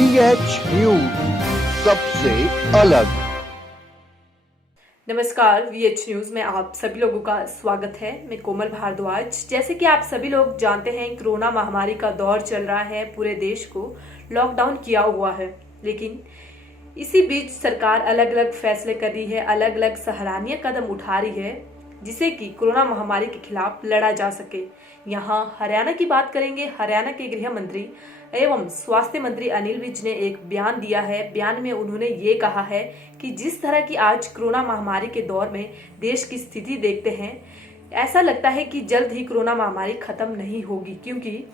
VH news सबसे अलग। नमस्कार, VH न्यूज में आप सभी लोगों का स्वागत है। मैं कोमल भारद्वाज। जैसे कि आप सभी लोग जानते हैं, कोरोना महामारी का दौर चल रहा है, पूरे देश को लॉकडाउन किया हुआ है। लेकिन इसी बीच सरकार अलग अलग फैसले कर रही है, अलग अलग सराहनीय कदम उठा रही है, जिससे कि कोरोना महामारी के खिलाफ लड़ा जा सके। यहाँ हरियाणा की बात करेंगे। हरियाणा के गृह मंत्री एवं स्वास्थ्य मंत्री अनिल विज ने एक बयान दिया है। बयान में उन्होंने ये कहा है कि जिस तरह की आज कोरोना महामारी के दौर में देश की स्थिति देखते हैं, ऐसा लगता है कि जल्द ही कोरोना महामारी खत्म नहीं होगी, क्योंकि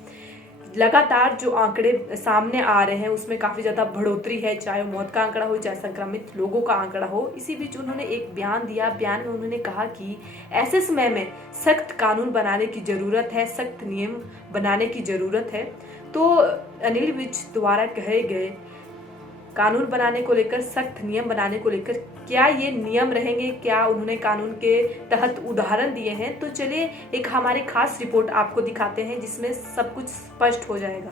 लगातार जो आंकड़े सामने आ रहे हैं उसमें काफी ज्यादा बढ़ोतरी है, चाहे मौत का आंकड़ा हो, चाहे संक्रमित लोगों का आंकड़ा हो। इसी बीच उन्होंने एक बयान दिया। बयान में उन्होंने कहा कि ऐसे समय में सख्त कानून बनाने की जरूरत है, सख्त नियम बनाने की जरूरत है। तो अनिल विज द्वारा कहे गए कानून बनाने को लेकर, सख्त नियम बनाने को लेकर, क्या ये नियम रहेंगे, क्या उन्होंने कानून के तहत उदाहरण दिए हैं, तो चलिए एक हमारी खास रिपोर्ट आपको दिखाते हैं, जिसमें सब कुछ स्पष्ट हो जाएगा।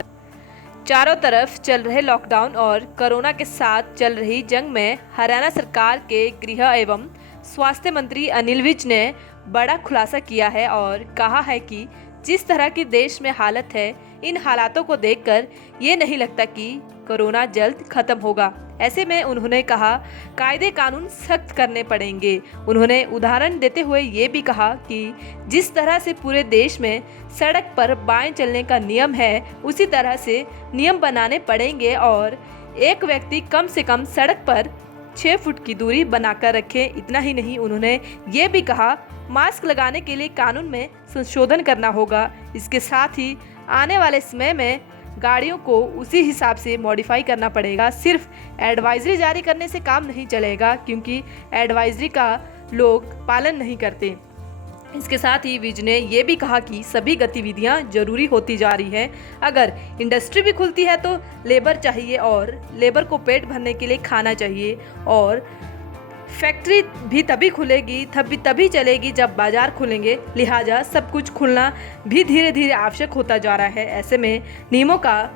चारों तरफ चल रहे लॉकडाउन और कोरोना के साथ चल रही जंग में हरियाणा सरकार के गृह एवं स्वास्थ्य मंत्री अनिल विज ने बड़ा खुलासा किया है और कहा है कि जिस तरह की देश में हालत है, इन हालातों को देखकर ये नहीं लगता कि कोरोना जल्द खत्म होगा। ऐसे में उन्होंने कहा कायदे कानून सख्त करने पड़ेंगे। उन्होंने उदाहरण देते हुए ये भी कहा कि जिस तरह से पूरे देश में सड़क पर बाएं चलने का नियम है, उसी तरह से नियम बनाने पड़ेंगे और एक व्यक्ति कम से कम सड़क पर 6 फुट की दूरी बनाकर रखे। इतना ही नहीं, उन्होंने ये भी कहा मास्क लगाने के लिए कानून में संशोधन करना होगा। इसके साथ ही आने वाले समय में गाड़ियों को उसी हिसाब से मॉडिफाई करना पड़ेगा। सिर्फ एडवाइजरी जारी करने से काम नहीं चलेगा, क्योंकि एडवाइजरी का लोग पालन नहीं करते। इसके साथ ही विज ने यह भी कहा कि सभी गतिविधियां जरूरी होती जा रही है। अगर इंडस्ट्री भी खुलती है तो लेबर चाहिए और लेबर को पेट भरने के लिए खाना चाहिए, और फैक्ट्री भी तभी खुलेगी, तभी चलेगी जब बाजार खुलेंगे। लिहाजा सब कुछ खुलना भी धीरे धीरे आवश्यक होता जा रहा है। ऐसे में नियमों का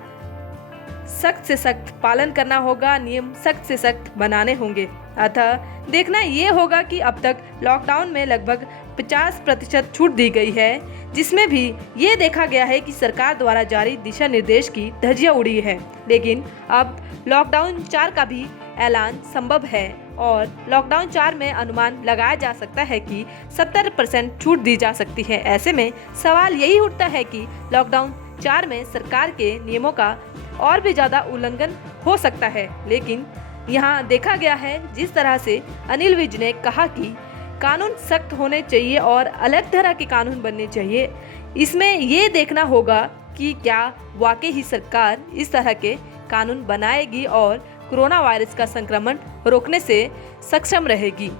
सख्त से सख्त पालन करना होगा, नियम सख्त से सख्त बनाने होंगे। अतः देखना ये होगा कि अब तक लॉकडाउन में लगभग 50% छूट दी गई है, जिसमें भी ये देखा गया है कि सरकार द्वारा जारी दिशा निर्देश की धज्जियां उड़ी है। लेकिन अब लॉकडाउन 4 का भी ऐलान संभव है और लॉकडाउन 4 में अनुमान लगाया जा सकता है कि 70% छूट दी जा सकती है। ऐसे में सवाल यही उठता है कि लॉकडाउन 4 में सरकार के नियमों का और भी ज़्यादा उल्लंघन हो सकता है। लेकिन यहाँ देखा गया है जिस तरह से अनिल विज ने कहा कि कानून सख्त होने चाहिए और अलग तरह के कानून बनने चाहिए, इसमें ये देखना होगा कि क्या वाकई ही सरकार इस तरह के कानून बनाएगी और कोरोना वायरस का संक्रमण रोकने से सक्षम रहेगी।